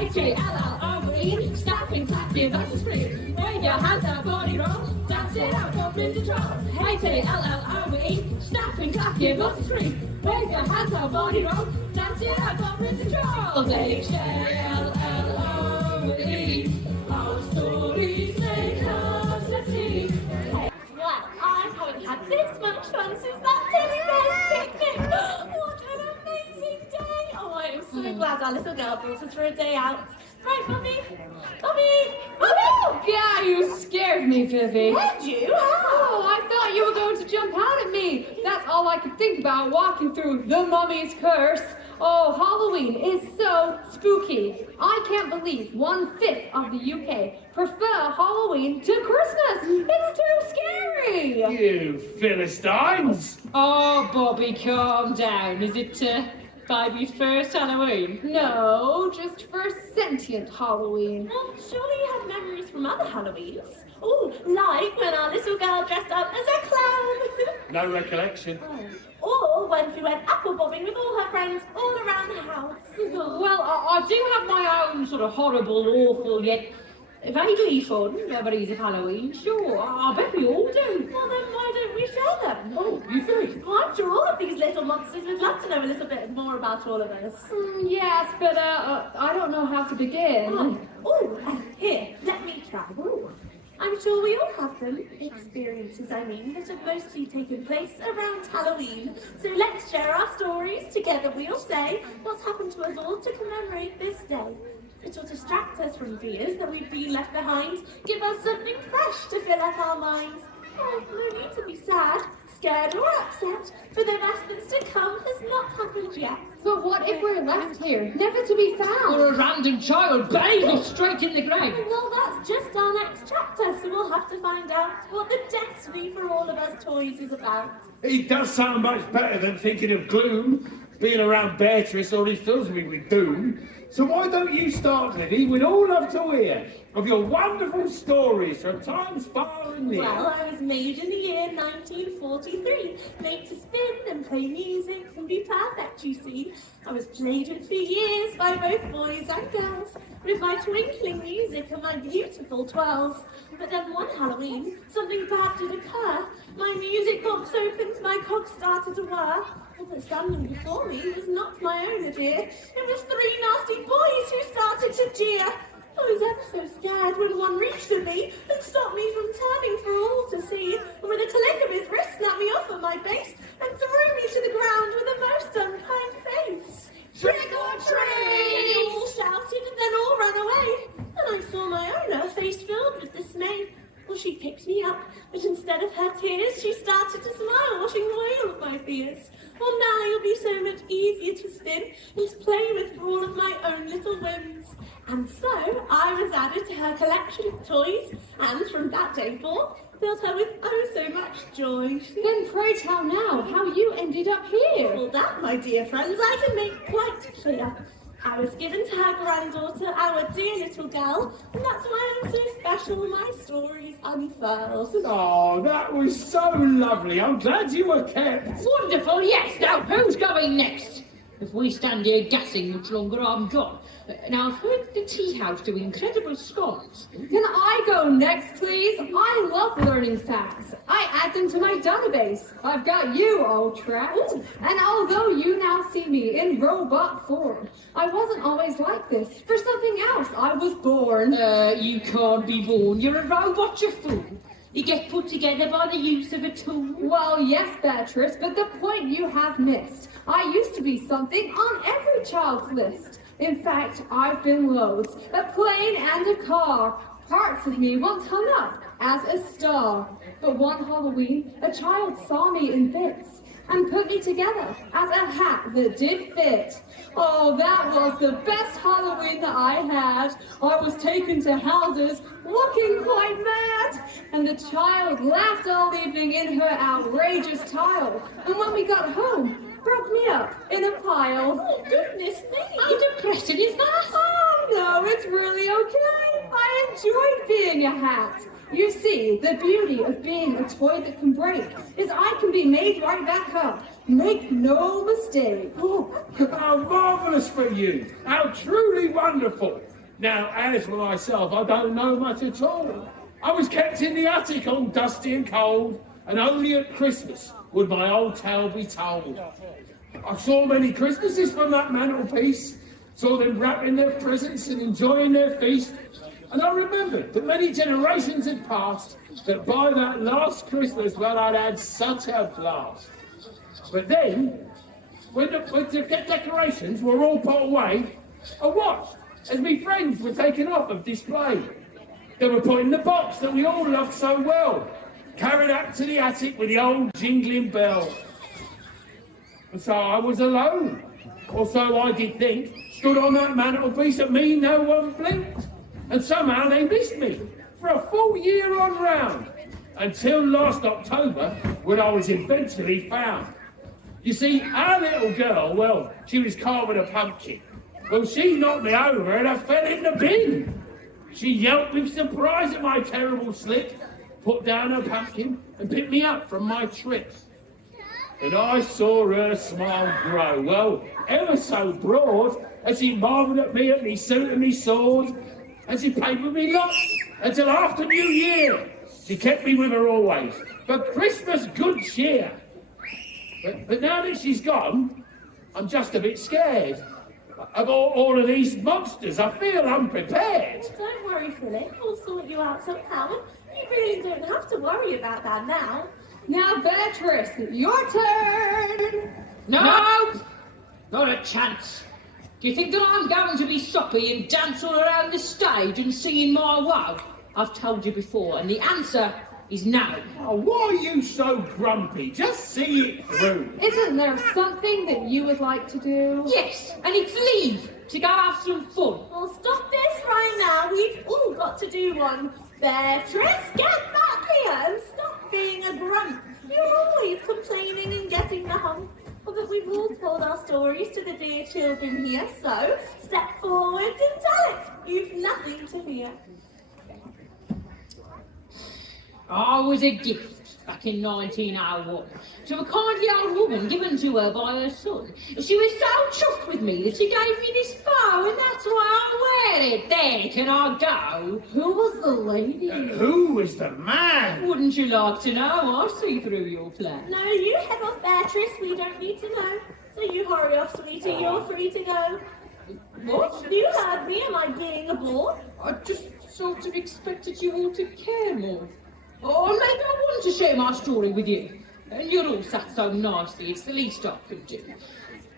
H-A-L-L-O-W-E. Stop and clap, give us a scream. Wave your hands up, body roll. Dance it out, go in the trance. H-A-L-L-O-W-E. Stop and clap, give us a scream. Wave your hands up, body roll. Dance it out, go in the trance. H-A-L-L-O-W-E. Our stories make us a team. Well, I haven't had this much fun since that teddy bear's picnic. What an amazing day. Oh, I am so glad our little girl brought us for a day out. Right, Bobby? Bobby! Oh, yeah, you scared me, Vivi. Did you? Oh, I thought you were going to jump out at me. That's all I could think about walking through the Mummy's Curse. Oh, Halloween is so spooky. I can't believe 1/5 of the UK prefer Halloween to Christmas. It's too scary. You Philistines! Oh, Bobby, calm down. Is it Baby's first Halloween? No, just for sentient Halloween. Well, surely you have memories from other Halloweens. Oh, like when our little girl dressed up as a clown. No recollection. Or when she went apple bobbing with all her friends all around the house. Well, I do have my own sort of horrible, awful, yet vaguely fun memories of Halloween. Sure, I bet we all do. Well, then why don't we share them? Oh, you think? Well, I'm sure all of these little monsters would love to know a little bit more about all of us. Yes, but I don't know how to begin. Here, let me try. I'm sure we all have them, experiences that have mostly taken place around Halloween. So let's share our stories. Together we'll say what's happened to us all to commemorate this day. It'll distract us from fears that we've been left behind, give us something fresh to fill up our minds. Oh, no need to be sad, scared or upset, for the best that's to come has not happened yet. But what if we're left here, never to be found? Or a random child bagel straight in the ground. Well, that's just our next chapter, so we'll have to find out what the destiny for all of us toys is about. It does sound much better than thinking of gloom. Being around Beatrice already fills me with doom. So why don't you start, Vivi? We'd all love to hear of your wonderful stories from times far and near. Well, I was made in the year 1943, made to spin and play music and be perfect, you see. I was played with for years by both boys and girls, with my twinkling music and my beautiful twirls. But then one Halloween, something bad did occur. My music box opened, my cogs started to whir. But standing before me was not my own idea. It was 3 nasty boys who started to jeer. I was ever so scared when one reached for me and stopped me from turning for all to see, and with a click of his wrist snapped me off at my base and threw me to the ground with a most unkind face. Trick or treat! And they all shouted and then all ran away. And I saw my owner, face filled with dismay. Well, she picked me up, but instead of her tears, she started to smile, washing away all of my fears. Well, now you'll be so much easier to spin and play with for all of my own little whims. And so I was added to her collection of toys, and from that day forth, filled her with oh so much joy. Then pray tell now how you ended up here. Well, that, my dear friends, I can make quite clear. I was given to her granddaughter, our dear little girl, and that's why I'm so special, my stories unfurled. Oh, that was so lovely. I'm glad you were kept. Wonderful, yes. Now, who's going next? If we stand here gassing much longer, I'm gone. Now, I've heard the tea house do incredible scones. Can I go next, please? I love learning facts. I add them to my database. I've got you all tracked. And although you now see me in robot form, I wasn't always like this. For something else, I was born. You can't be born. You're a robot, you fool. You get put together by the use of a tool. Well, yes, Beatrice, but the point you have missed. I used to be something on every child's list. In fact, I've been loads. A plane and a car. Parts of me once hung up as a star. But one Halloween, a child saw me in bits and put me together as a hat that did fit. Oh, that was the best Halloween that I had. I was taken to houses looking quite mad, and the child laughed all evening in her outrageous style. And when we got home, broke me up in a pile. Oh, goodness me! How depressing is that? Oh, no, it's really okay. I enjoyed being a hat. You see, the beauty of being a toy that can break is I can be made right back up. Make no mistake. Oh, how marvellous for you! How truly wonderful! Now, as for myself, I don't know much at all. I was kept in the attic all dusty and cold, and only at Christmas would my old tale be told. I saw many Christmases from that mantelpiece, saw them wrapping their presents and enjoying their feast, and I remembered that many generations had passed, that by that last Christmas, well, I'd had such a blast. But then, when the decorations were all put away, I watched as my friends were taken off of display. They were put in the box that we all loved so well, carried up to the attic with the old jingling bell. And so I was alone, or so I did think, stood on that mantelpiece at me no one blinked. And somehow they missed me for a full year on round, until last October when I was eventually found. You see, our little girl, well, she was carving a pumpkin. Well, she knocked me over and I fell in the bin. She yelped with surprise at my terrible slip, put down her pumpkin and picked me up from my trip. And I saw her smile grow, well, ever so broad, as she marvelled at me suit and me sword, and she played with me lots until after New Year. She kept me with her always, for Christmas good cheer. But now that she's gone, I'm just a bit scared of all of these monsters. I feel unprepared. Don't worry, Philip. We'll sort you out somehow. You really don't have to worry about that now. Now, Beatrice, your turn. No! Not a chance. Do you think that I'm going to be soppy and dance all around the stage and singing my woe? I've told you before, and the answer is no. Oh, why are you so grumpy? Just see it through. Isn't there something that you would like to do? Yes, and it's leave to go have some fun. Well, stop this right now. We've all got to do one. Beatrice, get back here and stop being a grump. You're always complaining and getting the hump. Well, but we've all told our stories to the dear children here, so step forward and tell it. You've nothing to fear. I was a gift back in 1901 to a kindly old woman given to her by her son. She was so chuffed with me that she gave me this bow, and that's why I wear it. There, can I go? Who was the lady? Who is the man? Wouldn't you like to know? I see through your plan. No, you head off, Beatrice. We don't need to know. So you hurry off, sweetie. You're free to go. What? You heard me. Am I being a bore? I just sort of expected you all to care more. Or maybe I want to share my story with you. And you're all sat so nicely, it's the least I could do.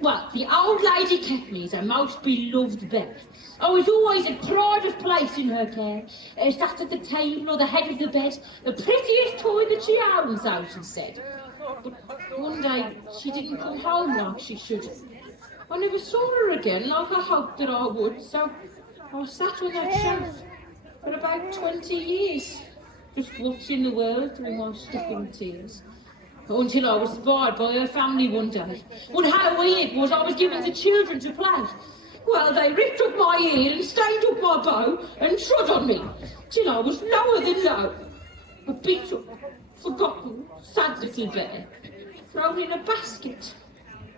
Well, the old lady kept me as her most beloved bed. I was always a pride of place in her care. Sat at the table or the head of the bed, the prettiest toy that she owned, so she said. But one day, she didn't come home like she should. I never saw her again like I hoped that I would, so I sat on that shelf for about 20 years. Just watching the world through my stopping tears. Until I was spied by her family one day. What Halloween it was, I was given to children to play. Well, they ripped up my ear and stained up my bow and trod on me, till I was lower than low. A beat up, forgotten, sad little bear, thrown in a basket,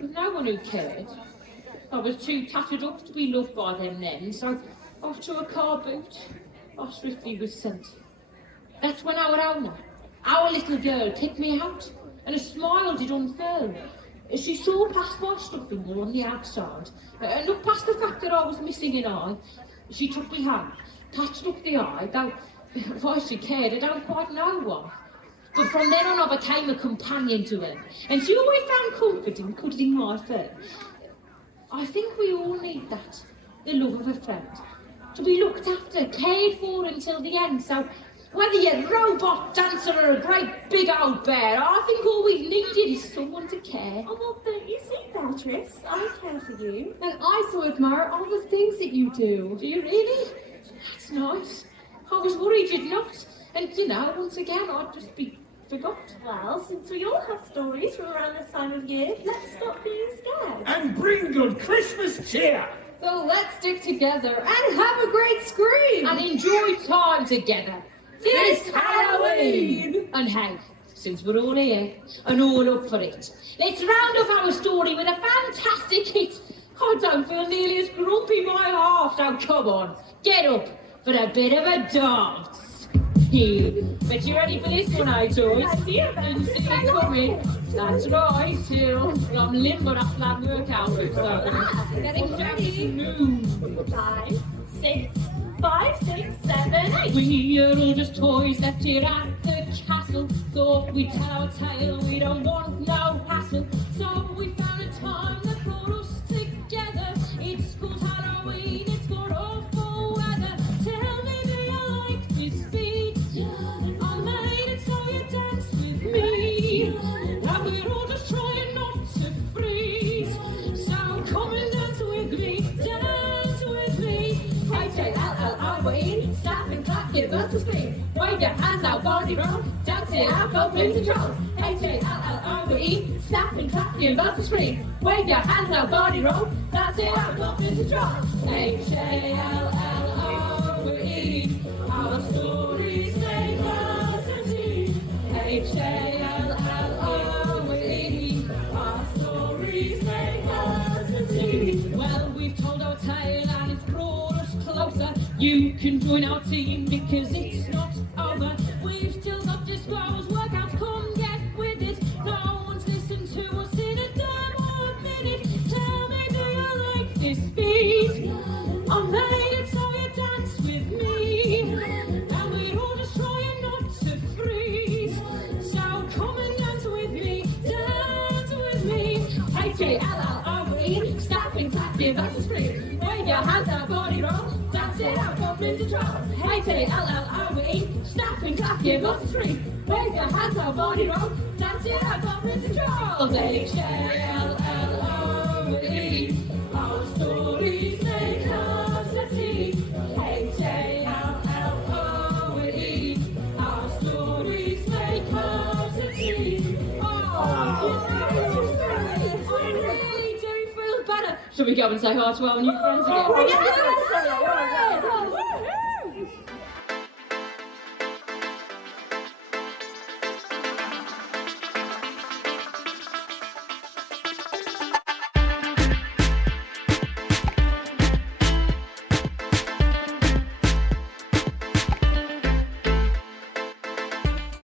with no one who cared. I was too tattered up to be loved by them then, so off to a car boot, I swiftly was sent. That's when our owner, our little girl, picked me out, and a smile did unfurl. She saw past my stuffing on the outside, and looked past the fact that I was missing an eye. She took me home, patched up the eye, though why she cared, I don't quite know why. But from then on I became a companion to her, and she always found comfort in cuddling my fur. I think we all need that, the love of a friend, to be looked after, cared for until the end, so whether you're a robot dancer or a great big old bear, I think all we've needed is someone to care. Oh, well, don't you see, Beatrice? I care for you. And I so admire all the things that you do. Do you really? That's nice. I was worried you'd not. And, once again, I'd just be forgot. Well, since we all have stories from around this time of year, let's stop being scared. And bring good Christmas cheer. So let's stick together and have a great scream. And enjoy time together. This Halloween! And hey, since we're all here and all up for it. Let's round off our story with a fantastic hit. I don't feel nearly as grumpy by half, so come on, get up for a bit of a dance. Yeah. Bet you're ready for this one, eh, toys? Didn't see it coming. That's right, too. I'm limber after that workout, so getting ready. Move. 5, 6, 5, 6, 7, 8. We are all just toys left here at the castle. Thought we'd tell our tale, we don't want no hassle. So we found a time that brought us together. It's called Halloween, it's got awful weather. Tell me, do you like this beat? I made it so you dance with me. And we're all just trying not to freeze. So come and dance with me, dance with me. H-A-L-L-O-W-E, stop and clap, give us a scream. Wave your hands out, body roll, dance it out, go bring the trolls. H-A-L-L-O-W-E, snap and clap, give us a scream. Wave your hands out, body roll, dance it out, go bring the trolls. H-A-L-L-O-W-E, our stories make us a team. H-A-L-L-O-W-E, our stories make us a team. Well, we've told our tale and it's brought us closer. You can join our team because it's not over. We've still got discos, workouts, come get with it. No one's listened to us in a damn odd minute. Tell me, do you like this beat? I made it so you dance with me. And we're all just trying not to freeze. So come and dance with me, dance with me. H-A-L-L-O-W-E, stop and clap, give us a scream. Wave your hands out, body roll, dance it out, go bring the trolls. H-A-L-L-O-W-E, stop and clap, give us a scream. Wave your hands out, body roll, dance it out, go bring the trolls. H-A-L-L-O-W-E, our stories make us a team. H-A-L-L-O-W-E, our stories make us a team. Oh, I really do feel better. Shall we go and say hi to our new friends again? Yes!